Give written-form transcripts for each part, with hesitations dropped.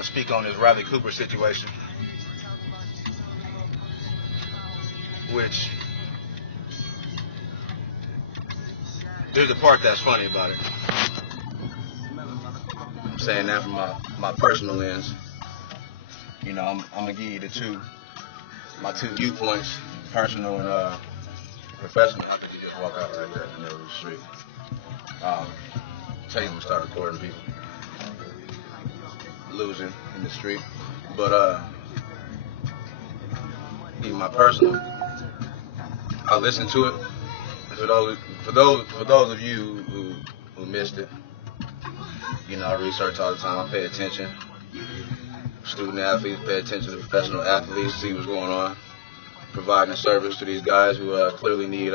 want to speak on this Riley Cooper situation, which there's the part that's funny about it. I'm saying that from my personal lens. You know, I'm gonna give you my two viewpoints, personal and professional. I think you just walk out like that in the middle of the street. Tell you I'm gonna start recording people losing in the street, but even my personal, I listen to it. For those of you who missed it, you know, I research all the time. I pay attention. Student athletes pay attention to professional athletes, see what's going on, providing a service to these guys who clearly need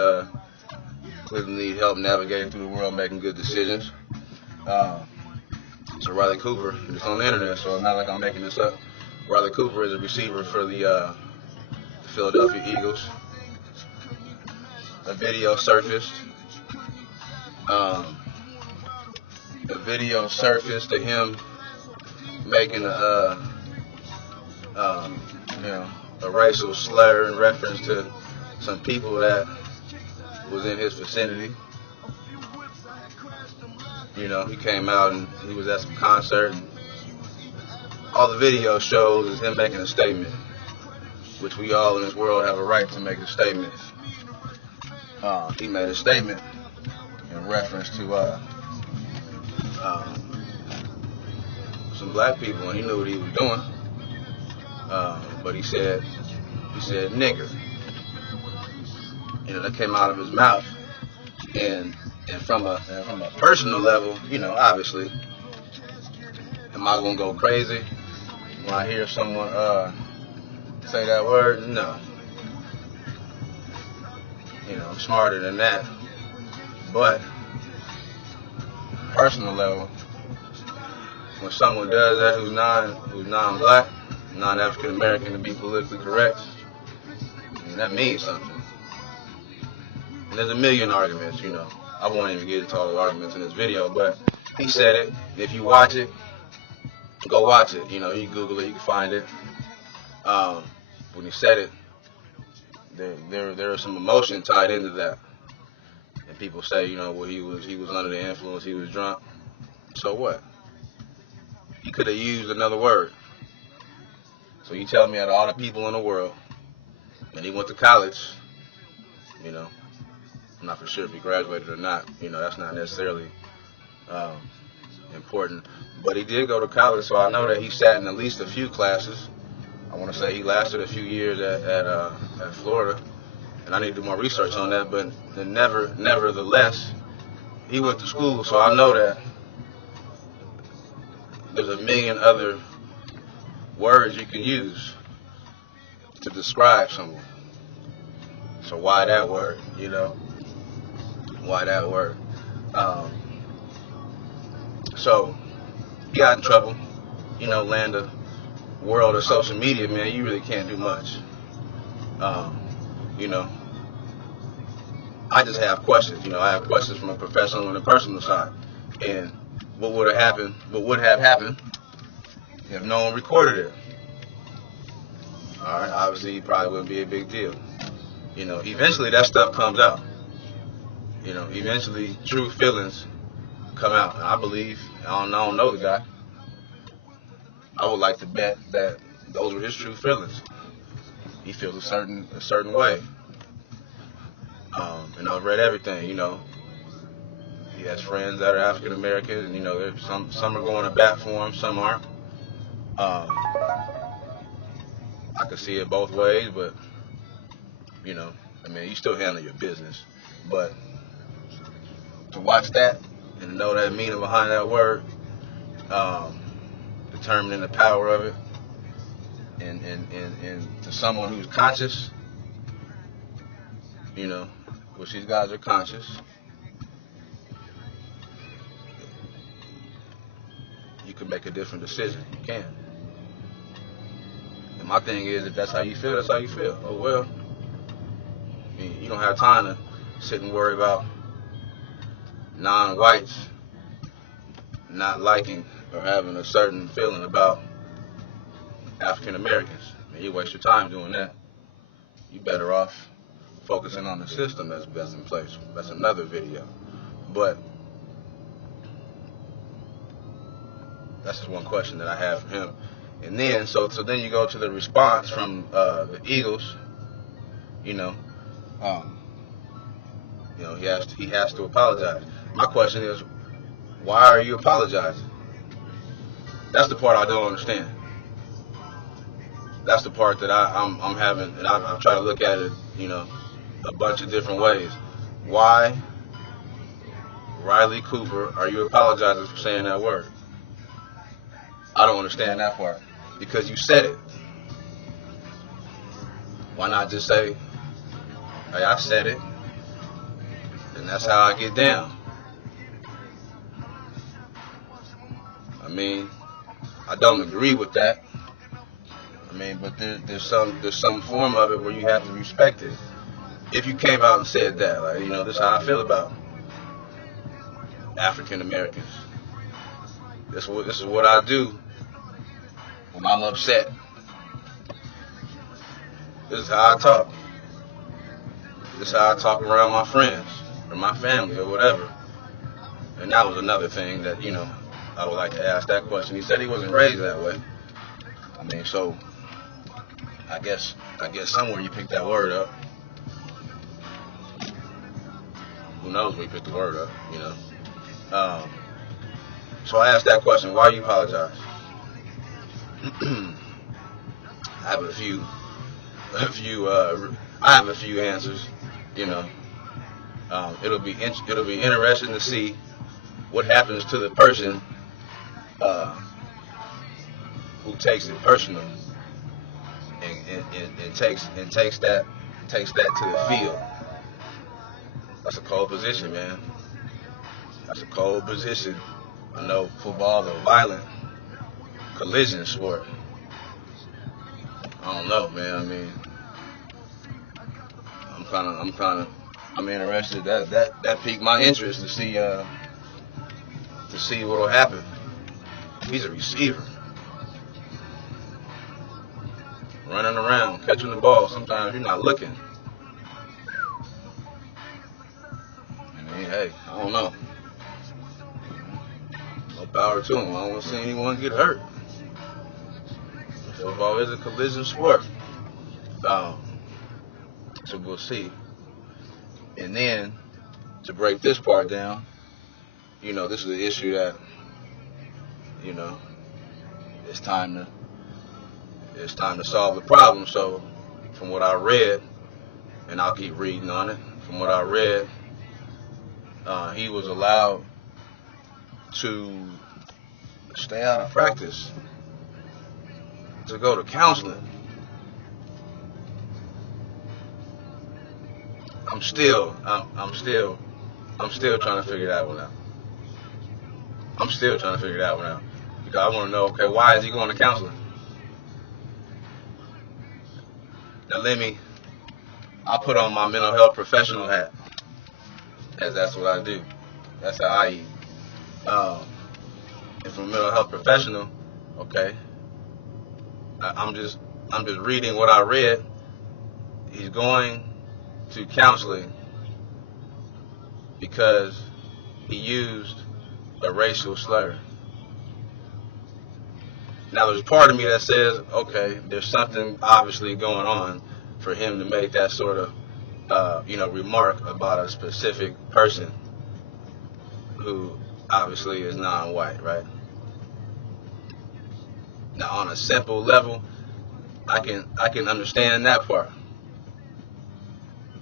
help navigating through the world, making good decisions. So Riley Cooper, it's on the internet, so it's not like I'm making this up. Riley Cooper is a receiver for the Philadelphia Eagles. A video surfaced. To him making a racial slur in reference to some people that was in his vicinity. You know, he came out and he was at some concert, and all the video shows is him making a statement, which we all in this world have a right to make a statement. He made a statement in reference to some black people, and he knew what he was doing. But he said nigger. You know, that came out of his mouth, and from a personal level, you know, obviously, am I gonna go crazy when I hear someone say that word? No. You know, I'm smarter than that. But personal level, when someone does that who's non-black, non-African American, to be politically correct, I mean, that means something. And there's a million arguments, you know. I won't even get into all the arguments in this video, but he said it. If you watch it, go watch it. You know, you Google it, you can find it. When he said it, there was some emotion tied into that. And people say, you know, well, he was under the influence, he was drunk. So what? He could have used another word. So you tell me, out of all the people in the world, and he went to college, you know, I'm not for sure if he graduated or not. You know, that's not necessarily important. But he did go to college, so I know that he sat in at least a few classes. I want to say he lasted a few years at Florida, and I need to do more research on that. But nevertheless, he went to school, so I know that there's a million other words you can use to describe someone. So why that word, you know? Why that word? So he got in trouble, you know, land of world of social media, man, you really can't do much. You know, I just have questions, you know, I have questions from a professional and a personal side. And what would have happened if no one recorded it? All right, obviously it probably wouldn't be a big deal. You know, eventually that stuff comes out. You know, eventually true feelings come out. And I believe, I don't know the guy. I would like to bet that those were his true feelings. He feels a certain way. And I've read everything, you know. He has friends that are African American, and you know, some are going to bat for him, some aren't. I could see it both ways, but you know, I mean, you still handle your business. But to watch that and to know that meaning behind that word, determining the power of it, and to someone who's conscious, you know, which these guys are conscious, you can make a different decision. You can. And my thing is, if that's how you feel, that's how you feel. Oh well. I mean, you don't have time to sit and worry about non-whites not liking or having a certain feeling about African Americans. And you waste your time doing that. You better off focusing on the system that's in place. That's another video. But that's just one question that I have for him. And then, so then you go to the response from the Eagles. You know, um, he has to apologize. My question is, why are you apologizing? That's the part I don't understand. That's the part that I'm having, and I'm trying to look at it, a bunch of different ways. Why, Riley Cooper, are you apologizing for saying that word? I don't understand that part. Because you said it. Why not just say, hey, I said it, and that's how I get down? I mean, I don't agree with that. I mean, but there's some form of it where you have to respect it. If you came out and said that, like, this is how I feel about African Americans. This is what I do when I'm upset. This is how I talk. This is how I talk around my friends or my family or whatever. And that was another thing that, I would like to ask that question. He said he wasn't raised that way. I mean, so I guess somewhere you picked that word up. Who knows where you picked the word up, So I asked that question, why you apologize? I have a few answers, it'll be interesting to see what happens to the person who takes it personal and takes that to the field. That's a cold position, man. That's a cold position. I know football is a violent collision sport. I don't know, man. I mean, I'm interested. That piqued my interest to see what'll happen. He's a receiver, running around, catching the ball. Sometimes you're not looking. I mean, hey, I don't know. No power to him. I don't want to see anyone get hurt. Football is a collision sport. So we'll see. And then, to break this part down, this is an issue that, it's time to solve the problem. So, from what I read, and I'll keep reading on it, from what I read, he was allowed to stay out of practice, to go to counseling. I'm still trying to figure that one out. Because I want to know, okay, why is he going to counseling? Now I'll put on my mental health professional hat, as that's what I do. That's how I eat. And from a mental health professional, okay, I'm just reading what I read. He's going to counseling because he used a racial slur. Now, there's part of me that says, okay, there's something obviously going on for him to make that sort of, remark about a specific person who obviously is non-white, right? Now, on a simple level, I can understand that part.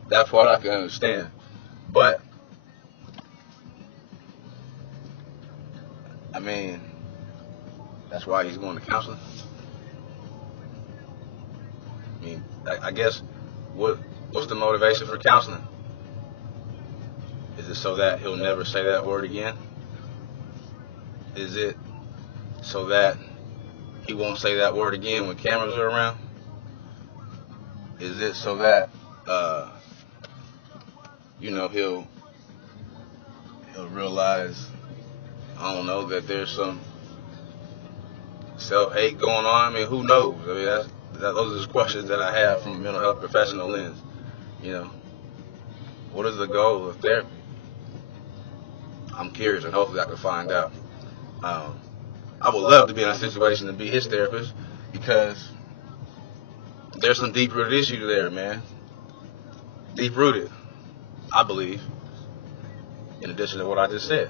That part I can understand. But, I mean, that's why he's going to counseling. I mean, I guess, what's the motivation for counseling? Is it so that he'll never say that word again? Is it so that he won't say that word again when cameras are around? Is it so that, he'll realize, I don't know, that there's self-hate going on. I mean, who knows? I mean, those are just questions that I have from a mental health professional lens. You know, what is the goal of therapy? I'm curious, and hopefully I can find out. Um, I would love to be in a situation to be his therapist, because there's some deep-rooted issues there, man. Deep-rooted, I believe, in addition to what I just said.